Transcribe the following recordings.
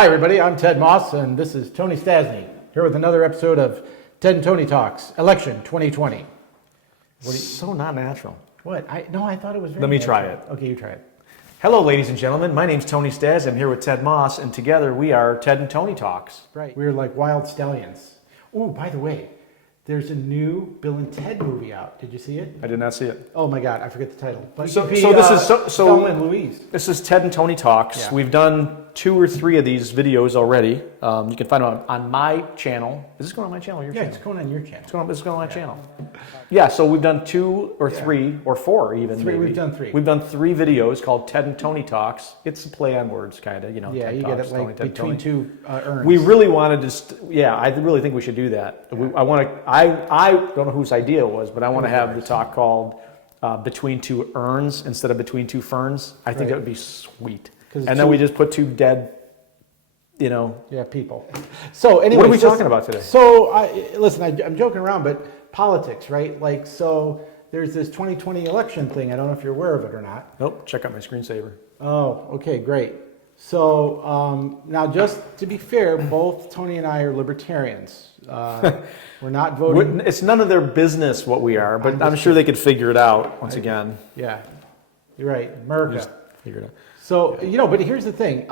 Hi, everybody. I'm Ted Moss, and this is Tony Stasny, here with another episode of Ted and Tony Talks, Election 2020. So not natural. What? I thought it was very Let me natural. try it. Okay, you try it. Hello, ladies and gentlemen. My name's Tony Stas. I'm here with Ted Moss, and together we are Ted and Tony Talks. Right. We're like wild stallions. Oh, by the way, there's a new Bill and Ted movie out. Did you see it? I did not see it. Oh my God, I forget the title. But So this is Thelma and Louise. This is Ted and Tony Talks. Yeah. We've done 2 or 3 of these videos already. You can find them on my channel. Is this going on my channel or your Yeah, channel? it's going on your channel. This is going on my channel. Yeah, so we've done 2 or 3 or 4 even. 3. Maybe. We've done 3. We've done 3 videos called Ted and Tony Talks. It's a play on words, kind of. Yeah, Ted you Talks, get it Tony, like Ted, between Tony. 2 urns. We really wanted to, I really think we should do that. Yeah. I don't know whose idea it was, but I want to have the talk called Between 2 Urns instead of Between 2 Ferns. I think Right. that would be sweet. 'Cause And then we just put 2 dead, Yeah, people. So anyway, What are we talking about today? So I'm joking around, but politics, right? Like, so there's this 2020 election thing. I don't know if you're aware of it or not. Nope, check out my screensaver. Oh, okay, great. So now, just to be fair, both Tony and I are libertarians. We're not voting. It's none of their business what we are, but I'm sure they could figure it out once again. Yeah, you're right, America. Just figure it out. So, but here's the thing.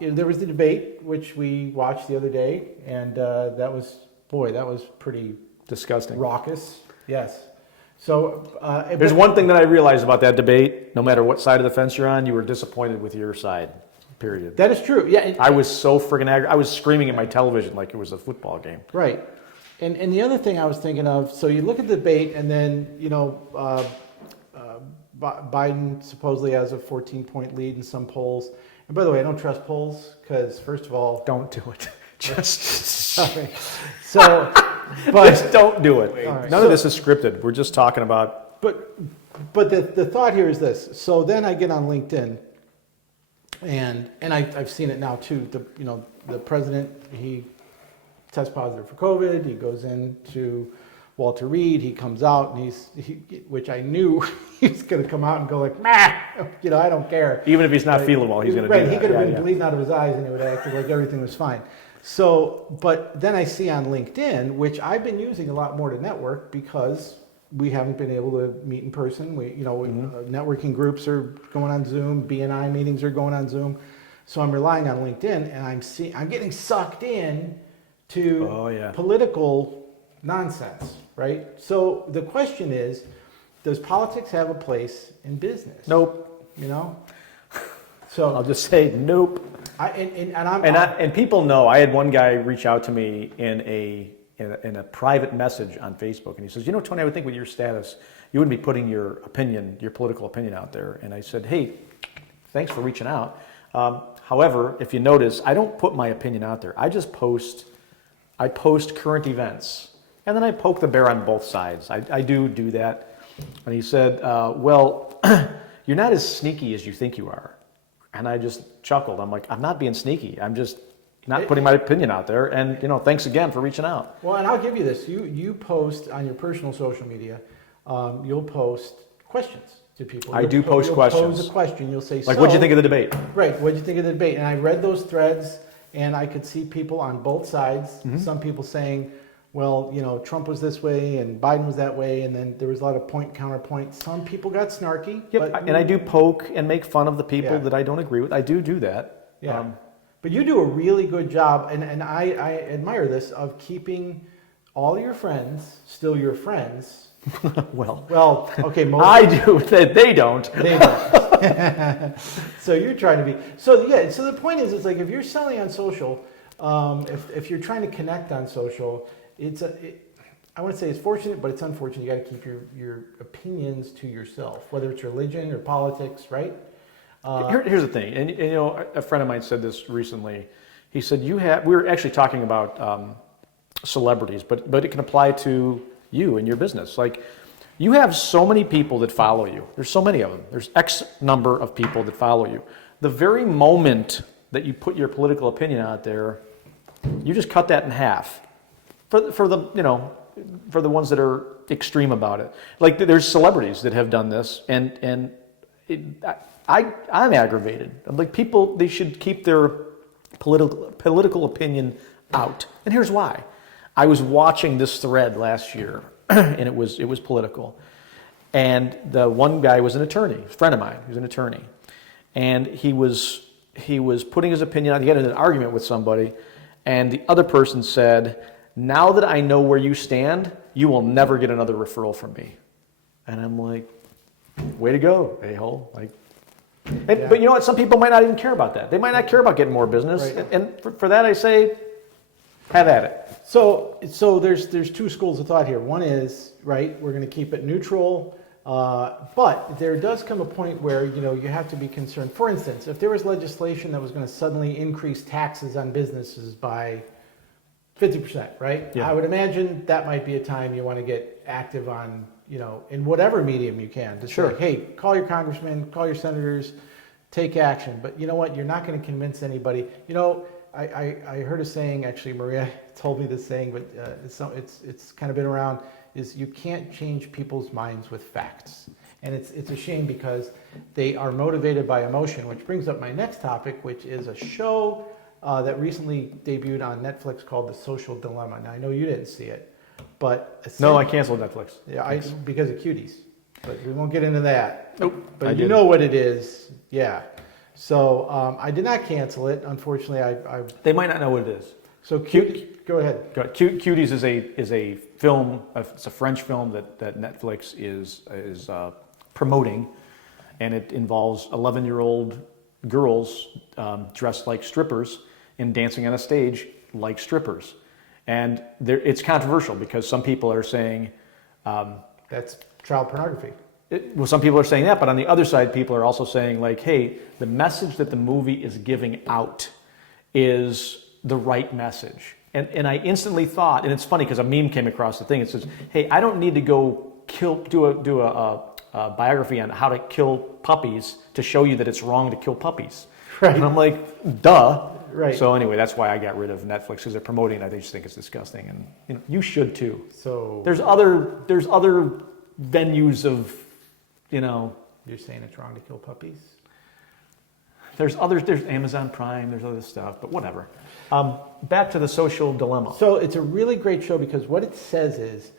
There was the debate, which we watched the other day, and that was pretty Disgusting. raucous. Yes. So, There's one thing that I realized about that debate. No matter what side of the fence you're on, you were disappointed with your side. Period. that is true. Yeah. I was so friggin' angry. I was screaming at my television like it was a football game. Right. And the other thing I was thinking of, so you look at the debate, and then, Biden supposedly has a 14-point lead in some polls. And by the way, I don't trust polls because, first of all, Don't do it. Just sorry. So, but just don't do it. All right. None of this is scripted. We're just talking about. but the thought here is this. So then I get on LinkedIn, and I've seen it now too. The president, he tests positive for COVID. He goes into Walter Reed. He comes out, and which I knew he was going to come out and go like, "Meh," I don't care. Even if he's not Right. feeling well, he's going to do Right, that. he could have been Yeah. bleeding out of his eyes, and he would have acted like everything was fine. So, but then I see on LinkedIn, which I've been using a lot more to network because we haven't been able to meet in person. Networking groups are going on Zoom, BNI meetings are going on Zoom. So I'm relying on LinkedIn, and I'm getting sucked in to political nonsense, right? So the question is, does politics have a place in business? Nope. So I'll just say nope. And people know. I had one guy reach out to me in a private message on Facebook, and he says, Tony, I would think with your status, you wouldn't be putting your political opinion out there. And I said, hey, thanks for reaching out. However, if you notice, I don't put my opinion out there. I just post current events, and then I poke the bear on both sides. I do that. And he said, well, you're not as sneaky as you think you are. And I just chuckled. I'm like, I'm not being sneaky. I'm just not putting my opinion out there. And, thanks again for reaching out. Well, and I'll give you this. You post on your personal social media, you'll post questions to people. I do post questions. You'll pose a question. You'll say, like, what'd you think of the debate? Right. What'd you think of the debate? And I read those threads, and I could see people on both sides. Mm-hmm. Some people saying, well, Trump was this way and Biden was that way, and then there was a lot of counterpoint. Some people got snarky. Yep, and I do poke and make fun of the people that I don't agree with. I do that. Yeah. But you do a really good job, and I admire this, of keeping all your friends still your friends. Well, okay. I do. They don't. They don't. So you're trying to be. So the point is, it's like if you're selling on social, if you're trying to connect on social, I wouldn't say it's fortunate, but it's unfortunate. You got to keep your opinions to yourself, whether it's religion or politics, right? Here's the thing, and a friend of mine said this recently. He said we were actually talking about celebrities, but it can apply to you and your business. Like, you have so many people that follow you. There's so many of them. There's X number of people that follow you. The very moment that you put your political opinion out there, you just cut that in half. For the ones that are extreme about it. Like, there's celebrities that have done this, and I'm aggravated. I'm like, people, they should keep their political opinion out. And here's why. I was watching this thread last year, and it was political. And the one guy was an attorney, a friend of mine, he was an attorney. And he was putting his opinion out. He had an argument with somebody, and the other person said, now that I know where you stand, you will never get another referral from me. And I'm like, way to go, a-hole. Like, But you know what? Some people might not even care about that. They might not care about getting more business. Right. And for that, I say, have at it. So there's two schools of thought here. One is, right, we're going to keep it neutral, but there does come a point where, you have to be concerned. For instance, if there was legislation that was going to suddenly increase taxes on businesses by 50%, right? Yeah. I would imagine that might be a time you want to get active on, in whatever medium you can to say, hey, call your congressman, call your senators, take action. But you know what? You're not going to convince anybody. I heard a saying, actually, Maria told me this saying, but it's kind of been around, is you can't change people's minds with facts. And it's a shame because they are motivated by emotion, which brings up my next topic, which is a show that recently debuted on Netflix called The Social Dilemma. Now, I know you didn't see it, but... No, I canceled Netflix. Yeah, because of cuties. But we won't get into that. Nope. But you know what it is. Yeah. So I did not cancel it. Unfortunately, I They might not know what it is. So go ahead. Cuties is a film. It's a French film that Netflix is promoting, and it involves 11-year-old girls dressed like strippers and dancing on a stage like strippers. And it's controversial because some people are saying that's child pornography. Some people are saying that, but on the other side, people are also saying, like, hey, the message that the movie is giving out is the right message. And I instantly thought, and it's funny because a meme came across the thing. It says, hey, I don't need to go do a biography on how to kill puppies to show you that it's wrong to kill puppies. Right. And I'm like, duh. Right. So anyway, that's why I got rid of Netflix, because they're promoting it. I just think it's disgusting, and you should too. So there's other venues of, You're saying it's wrong to kill puppies? There's Amazon Prime, there's other stuff, but whatever. Back to The Social Dilemma. So it's a really great show because what it says is,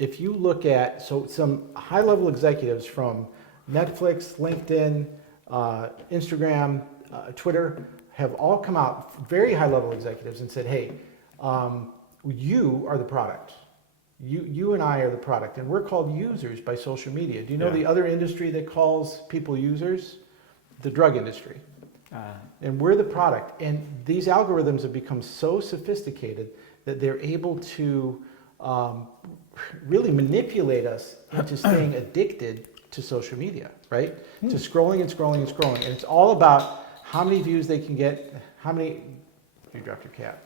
if you look at, some high-level executives from Netflix, LinkedIn, Instagram, Twitter, have all come out, very high-level executives, and said, hey, you are the product. You and I are the product, and we're called users by social media. Do you know the other industry that calls people users? The drug industry. And we're the product. And these algorithms have become so sophisticated that they're able to really manipulate us into staying addicted to social media, right? To scrolling and scrolling and scrolling. And it's all about how many views they can get, you dropped your cat.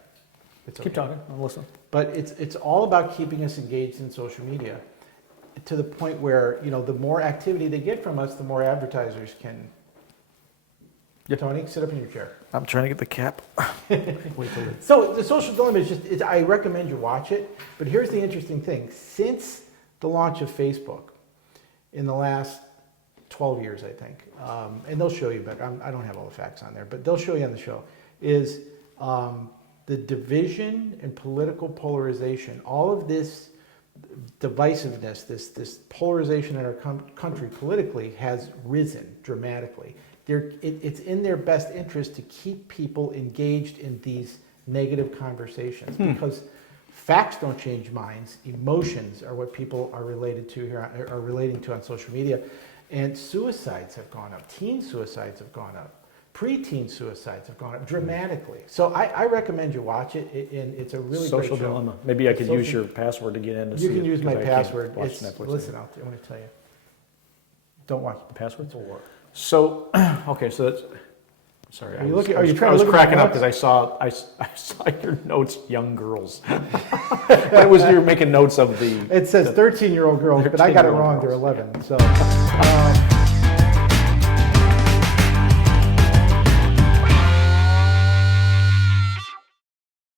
Keep talking, I'll listen. But it's all about keeping us engaged in social media to the point where, the more activity they get from us, the more advertisers can. Tony, sit up in your chair. I'm trying to get the cap. So The Social Dilemma is I recommend you watch it. But here's the interesting thing. Since the launch of Facebook in the last 12 years, I think, and they'll show you, but I don't have all the facts on there, but they'll show you on the show, is the division and political polarization, all of this divisiveness, this polarization in our country politically has risen dramatically. It's in their best interest to keep people engaged in these negative conversations because facts don't change minds. Emotions are what people are relating to on social media. And suicides have gone up. Teen suicides have gone up. Preteen suicides have gone up dramatically. So I recommend you watch it, and it's a really Social great show. Dilemma. Maybe I could use your password to get in to see it. You can use my password. Listen, I want to tell you. Don't watch the password. It's a war. So, okay, so that's... Sorry, are you trying I was to look cracking up because I saw your notes, young girls. But you were making notes of the... It says 13-year-old girls, but I got it wrong. They're 11. So...